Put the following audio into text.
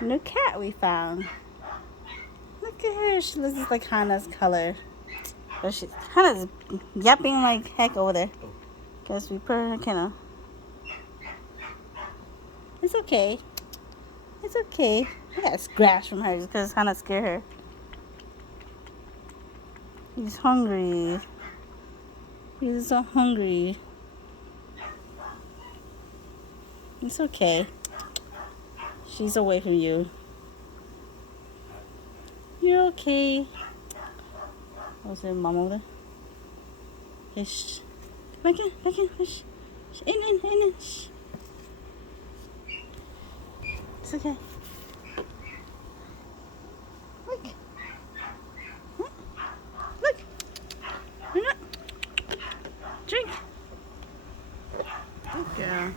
New cat we found. Look at her. She looks just like Hannah's color. But Hannah's yapping like heck over there. Because we put her in a kennel. It's okay. It's okay. I got a scratch from her because Hannah scared her. He's hungry. He's so hungry. It's okay. She's away from you. You're okay. Was there mom over there? Okay, shh. Back in, shh. In, shh. It's okay. Look. Look. Drink. Good girl.